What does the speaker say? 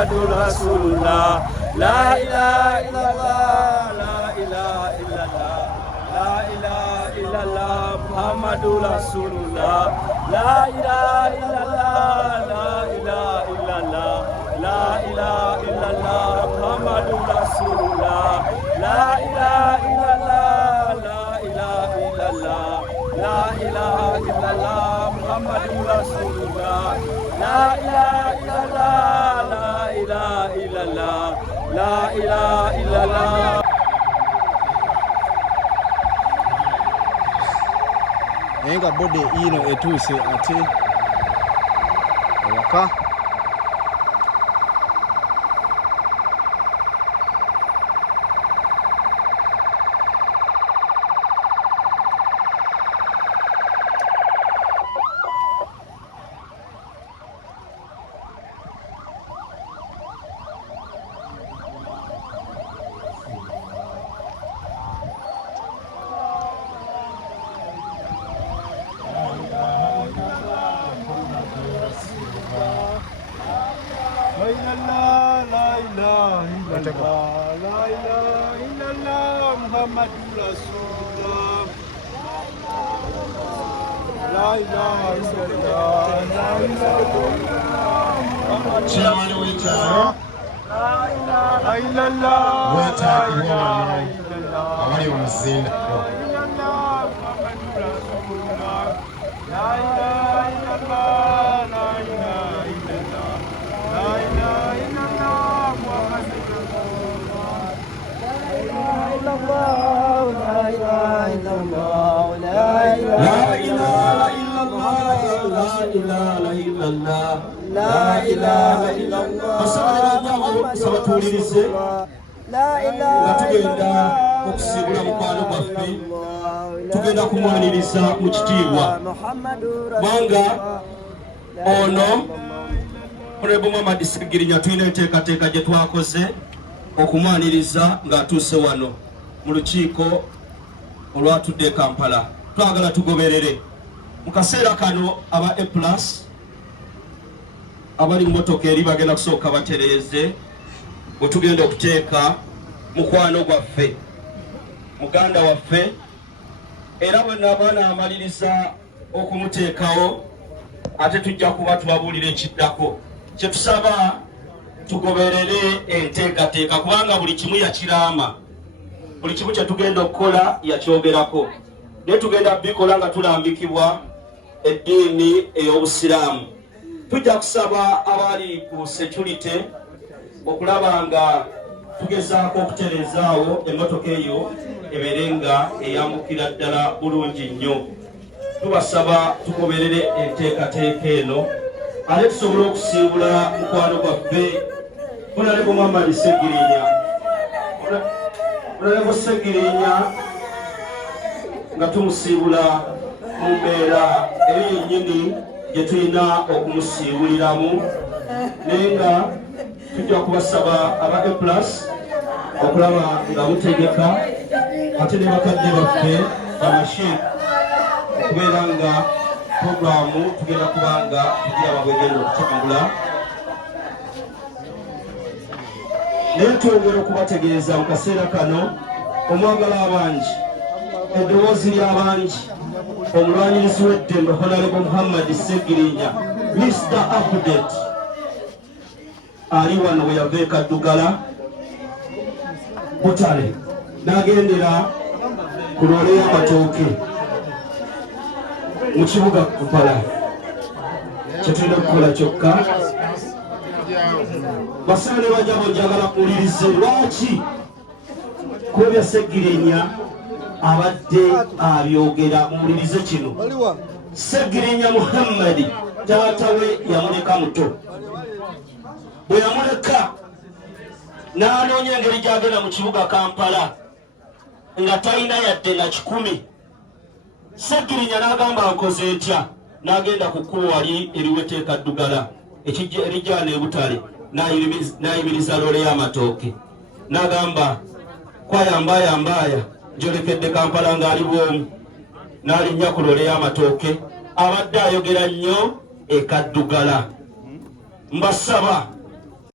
Muhammadur Rasulullah. La ilaha illallah, la ilaha illallah, la ilaha illallah, Muhammadur Rasulullah. La ilaha illallah, la ilaha illallah, la ilaha illallah, Muhammadur Rasulullah. La ilaha illallah, la ilaha illallah, la ilaha illallah, Muhammadur Rasulullah. La ilaha illallah, la ilaha illallah, la ilaha illallah. Enga bode ino etuse ate waka Muhammadur Rasulullah. La ilaha illallah, la ilaha illallah. Chairman w'ekyalo La ilaha wetaakibwa abali omuzinda sabatuulirize nga tugenda okusiibula mukwano gwaffe, tugenda kumwaniriza mu kitiibwa kubanga ono Honorable Muhammad Segirinya tulina enteekateeka gye twakoze okumwaniriza ng'atuuse wano mu lukiiko olwatudde e Kampala. Twagala tugoberere mu kaseera kano aba A+ abali mu motoka eri bagenda kusooka batereeze bwe tugenda okuteeka mukwano gwaffe muganda waffe, era bwe naba naamaliriza okumuteekawo ate tujja kuba tubabuulira ekiddako. Kye tusaba tugoberere enteekateeka kubanga buli kimu yakiraama, buli kimu kye tugenda okukola yakyogerako, naye tugenda bikola nga tulambikibwa eddiini ey'Obusiraamu. Tujja kusaba abali ku security okulaba nga tugezaako okuterezaawo emmotoka eyo ebeere nga eyambukira ddala bulungi nnyo. Tubasaba tugoberere enteekateeka eno ate tusobole okusiibula mukwano gwaffe Honorable Muhammad Segirinya. Honorable Segirinya nga tumusiibula mu mbeera eri yennyini gye tulina okumusiibuliramu, naye nga tujja kubasaba aba A+ okulaba nga mutegeka ate ne bakadde baffe bamashik okubeera nga programu tugenda kubanga tugiraba bwegenda okutambula. Naye twongera okubategeeza mu kaseera kano omwagala abangi, eddoboozi ly'abangi, omulwanyirizi w'eddembe Honorable Muhammad Segirinya Mr. Update ali wano we yava e Kaddugala Butale n'agendera ku loole y'amatooke mu kibuga Kampala. Kye tulina okukola kyokka basaale bajja bojjagala kuwulirize lwaki kuba bya Segirinya abadde abyogera. Muwulirize kino. Segirinya Muhammad taata we yamuleka muto, bwe yamuleka n'anoonya engeri gy'agenda mu kibuga Kampala nga talina yadde na 10. Segirinya n'agamba nkoze ntya, n'agenda ku kkubo wali eriweta e Kaddugala erijjana e Butale n'ayimiriza loole y'amatooke n'agamba kwayambaayambaaya njolekedde Kampala ng'ali bwomu, n'alinnya ku loole y'amatooke. Abadde ayogera nnyo e Kaddugala. Mbasaba